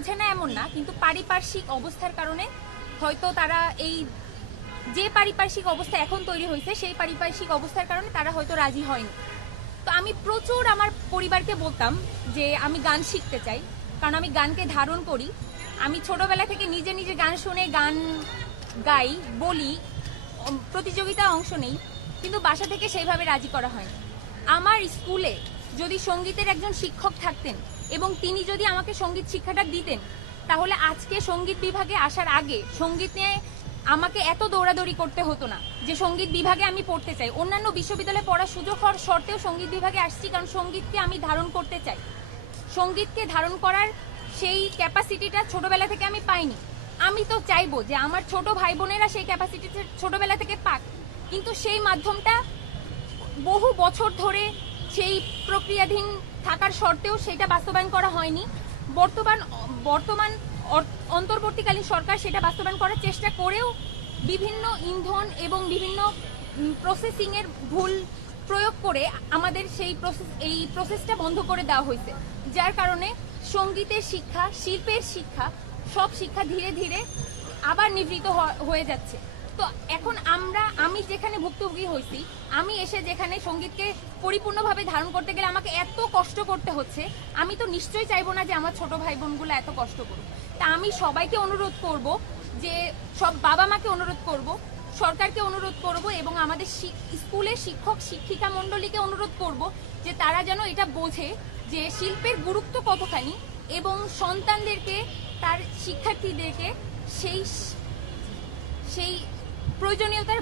বোঝে না এমন না, কিন্তু পারিপার্শ্বিক অবস্থার কারণে হয়তো তারা এই যে পারিপার্শ্বিক অবস্থা এখন তৈরি হয়েছে সেই পারিপার্শ্বিক অবস্থার কারণে তারা হয়তো রাজি হয়নি। তো আমি প্রচুর আমার পরিবারকে বলতাম যে আমি গান শিখতে চাই, কারণ আমি গানকে ধারণ করি। আমি ছোটবেলা থেকে নিজে নিজে গান শুনে গান গাই, বলি, প্রতিযোগিতায় অংশ নেই, কিন্তু বাসা থেকে সেইভাবে রাজি করা হয়নি। আমার স্কুলে যদি সঙ্গীতের একজন শিক্ষক থাকতেন এবং তিনি যদি আমাকে সঙ্গীত শিক্ষাটা দিতেন, তাহলে আজকে সঙ্গীত বিভাগে আসার আগে সঙ্গীত নিয়ে আমাকে এত দৌড়াদৌড়ি করতে হতো না যে সঙ্গীত বিভাগে আমি পড়তে চাই। অন্যান্য বিশ্ববিদ্যালয়ে পড়ার সুযোগ হওয়ার সত্ত্বেও সঙ্গীত বিভাগে আসছি, কারণ সঙ্গীতকে আমি ধারণ করতে চাই। সঙ্গীতকে ধারণ করার সেই ক্যাপাসিটিটা ছোটবেলা থেকে আমি পাইনি। আমি তো চাইবো যে আমার ছোট ভাই বোনেরা সেই ক্যাপাসিটিটা ছোটবেলা থেকে পাক, কিন্তু সেই মাধ্যমটা বহু বছর ধরে সেই প্রক্রিয়াধীন থাকার সত্ত্বেও সেটা বাস্তবায়ন করা হয়নি। বর্তমান অন্তর্বর্তীকালীন সরকার সেটা বাস্তবায়ন করার চেষ্টা করেও বিভিন্ন ইন্ধন এবং বিভিন্ন প্রসেসিংয়ের ভুল প্রয়োগ করে আমাদের এই প্রসেসটা বন্ধ করে দেওয়া হয়েছে, যার কারণে সঙ্গীতের শিক্ষা, শিল্পের শিক্ষা, সব শিক্ষা ধীরে ধীরে আবার নিবৃত হয়ে যাচ্ছে। তো এখন আমি যেখানে ভুক্তভোগী হয়েছি, আমি এসে যেখানে সঙ্গীতকে পরিপূর্ণভাবে ধারণ করতে গেলে আমাকে এত কষ্ট করতে হচ্ছে, আমি তো নিশ্চয়ই চাইবো না যে আমার ছোট ভাই বোনগুলো এত কষ্ট করুক। তা আমি সবাইকে অনুরোধ করব, যে সব বাবা মাকে অনুরোধ করব, সরকারকে অনুরোধ করব এবং আমাদের স্কুলের শিক্ষক শিক্ষিকা মণ্ডলীকে অনুরোধ করব যে তারা যেন এটা বোঝে যে শিল্পের গুরুত্ব কতখানি এবং সন্তানদেরকে, তার শিক্ষার্থীদেরকে সেই প্রয়োজনীয়তার